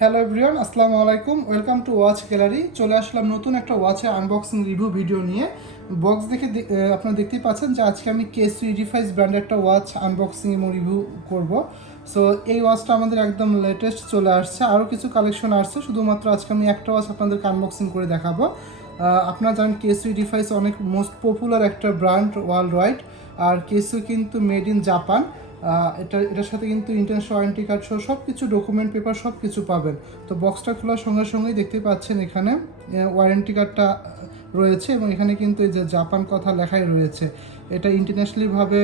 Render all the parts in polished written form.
Hello everyone, আসসালামু আলাইকুম। Welcome to watch gallery. চলে আসলাম নতুন একটা ওয়াচের আনবক্সিং রিভিউ ভিডিও নিয়ে। বক্স দেখে আপনারা দেখতেই পাচ্ছেন যে আজকে আমি Casio Edifice ব্র্যান্ডের একটা ওয়াচ আনবক্সিং এবং রিভিউ করব। সো এই ওয়াচটা আমাদের একদম লেটেস্ট চলে আসছে, আরও কিছু কালেকশন আসছে। শুধুমাত্র আজকে আমি একটা ওয়াচ আপনাদেরকে আনবক্সিং করে দেখাবো। আপনারা জানেন Casio Edifice অনেক মোস্ট পপুলার একটা ব্র্যান্ড ওয়ার্ল্ড ওয়াইড, আর Casio কিন্তু মেড ইন জাপান। এটার সাথে কিন্তু ইন্টারন্যাশনাল ওয়ারেন্টি কার্ড সহ সব কিছু ডকুমেন্ট পেপার সব কিছু পাবেন। তো বক্সটা খোলার সঙ্গে সঙ্গেই দেখতে পাচ্ছেন এখানে ওয়ারেন্টি কার্ডটা রয়েছে এবং এখানে কিন্তু এই যে জাপান কথা লেখাই রয়েছে। এটা ইন্টারন্যাশনালিভাবে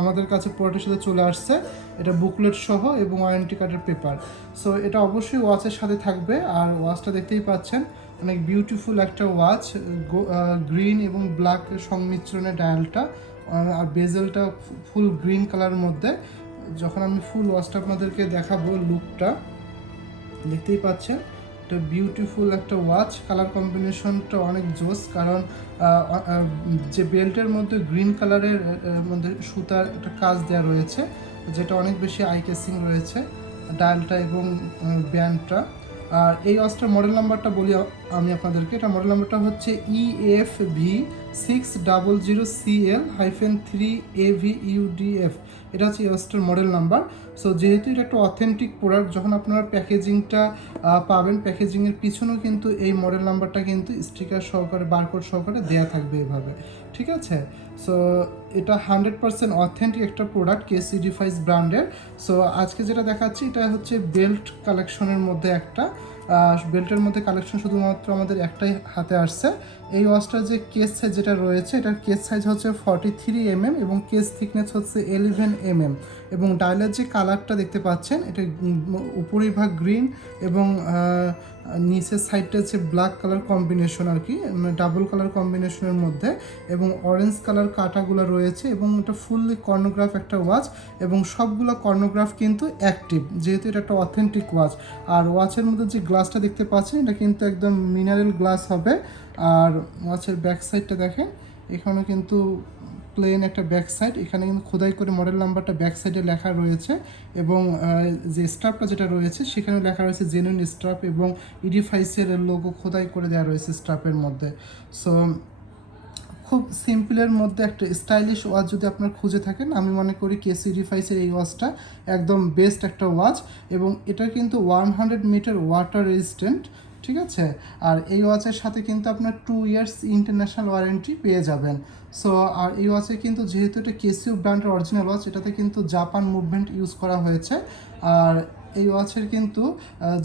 আমাদের কাছে প্রোডাক্টের সাথে চলে আসছে, এটা বুকলেট সহ এবং ওয়ারেন্টি কার্ডের পেপার। সো এটা অবশ্যই ওয়াচের সাথে থাকবে। আর ওয়াচটা দেখতেই পাচ্ছেন অনেক বিউটিফুল একটা ওয়াচ, গ্রিন এবং ব্ল্যাক সংমিশ্রণে ডায়ালটা, আর বেজেলটা ফুল গ্রিন কালারের মধ্যে। যখন আমি ফুল ওয়াচটা আপনাদেরকে দেখাবো, লুকটা দেখতেই পাচ্ছেন, এটা বিউটিফুল একটা ওয়াচ। কালার কম্বিনেশনটা অনেক জোস, কারণ যে বেল্টের মধ্যে গ্রিন কালারের মধ্যে সুতার একটা কাজ দেওয়া রয়েছে, যেটা অনেক বেশি আই কেসিং রয়েছে, ডায়ালটা এবং ব্যান্ডটা। আর এই ওয়াচটার মডেল নাম্বারটা বলি আমি আপনাদেরকে। এটা মডেল নাম্বারটা হচ্ছে EFV-600CL-3AVUDF। এটা হচ্ছে এই ওয়াচটার মডেল নাম্বার। সো যেহেতু এটা একটা অথেন্টিক প্রোডাক্ট, যখন আপনারা প্যাকেজিংটা পাবেন, প্যাকেজিংয়ের পিছনেও কিন্তু এই মডেল নাম্বারটা কিন্তু স্টিকার সহকারে, বারকোড সহকারে দেওয়া থাকবে এভাবে, ঠিক আছে? সো এটা 100% অথেন্টিক একটা প্রোডাক্ট Casio Edifice ব্র্যান্ডের। সো আজকে যেটা দেখাচ্ছি এটা হচ্ছে বেল্ট কালেকশনের মধ্যে একটা। বেল্টের মধ্যে কালেকশন শুধুমাত্র আমাদের একটাই হাতে আসছে। এই ওয়াচটার যে কেস সাইজ যেটা রয়েছে, এটার কেস সাইজ হচ্ছে 43 mm এবং কেস থিকনেস হচ্ছে 11 mm। এবং ডায়ালের যে কালারটা দেখতে পাচ্ছেন, এটা উপরের ভাগ গ্রিন এবং নিচের সাইডটা হচ্ছে ব্ল্যাক কালার কম্বিনেশন, আর কি ডাবল কালার কম্বিনেশনের মধ্যে, এবং অরেঞ্জ কালার কাটাগুলো রয়েছে। এবং এটা ফুললি কর্নোগ্রাফ একটা ওয়াচ, এবং সবগুলো কর্নোগ্রাফ কিন্তু অ্যাক্টিভ, যেহেতু এটা একটা অথেন্টিক ওয়াচ। আর ওয়াচের মধ্যে যে গ্লাসটা দেখতে পাচ্ছেন, এটা কিন্তু একদম মিনারেল গ্লাস হবে। আর ওয়াচের ব্যাক সাইডটা দেখেন, এখানেও কিন্তু প্লেন একটা ব্যাক সাইড, এখানে কিন্তু খোদাই করে মডেল নাম্বারটা ব্যাক সাইডে লেখা রয়েছে। এবং যে স্ট্রাপটা যেটা রয়েছে, সেখানে লেখা রয়েছে জেনুইন স্ট্রাপ, এবং ইডিফাইসের লোগো খোদাই করে দেওয়া রয়েছে স্ট্রাপের মধ্যে। সো খুব সিম্পলের মধ্যে একটা স্টাইলিশ ওয়াচ যদি আপনারা খুঁজে থাকেন, আমি মনে করি Casio Edificeর এই ওয়াচটা একদম বেস্ট একটা ওয়াচ। এবং এটা কিন্তু 100 মিটার ওয়াটার রেজিস্ট্যান্ট, ঠিক আছে? আর এই ওয়াচের সাথে কিন্তু আপনার 2 ইয়ার্স ইন্টারন্যাশনাল ওয়ারেন্টি পেয়ে যাবেন। সো আর এই ওয়াচে কিন্তু, যেহেতু এটা Casio ব্র্যান্ডের অরিজিনাল ওয়াচ, এটাতে কিন্তু জাপান মুভমেন্ট ইউজ করা হয়েছে। আর এই ওয়াচের কিন্তু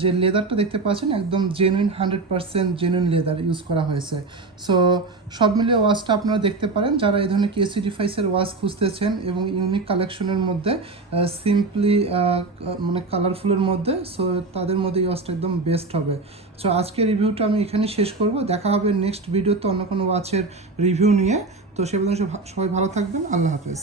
যে লেদারটা দেখতে পাচ্ছেন, একদম জেনুইন 100% জেনুইন লেদার ইউজ করা হয়েছে। সো সব মিলিয়ে ওয়াচটা আপনারা দেখতে পারেন, যারা এই ধরনের Casio Edificeর ওয়াচ খুঁজতেছেন এবং ইউনিক কালেকশনের মধ্যে, সিম্পলি মানে কালারফুলের মধ্যে, সো তাদের মধ্যে এই ওয়াচটা একদম বেস্ট হবে। সো আজকের রিভিউটা আমি এখানে শেষ করব। দেখা হবে নেক্সট ভিডিওতে অন্য কোনো ওয়াচের রিভিউ নিয়ে। তো সে পর্যন্ত সবাই ভালো থাকবেন। আল্লাহ হাফেজ।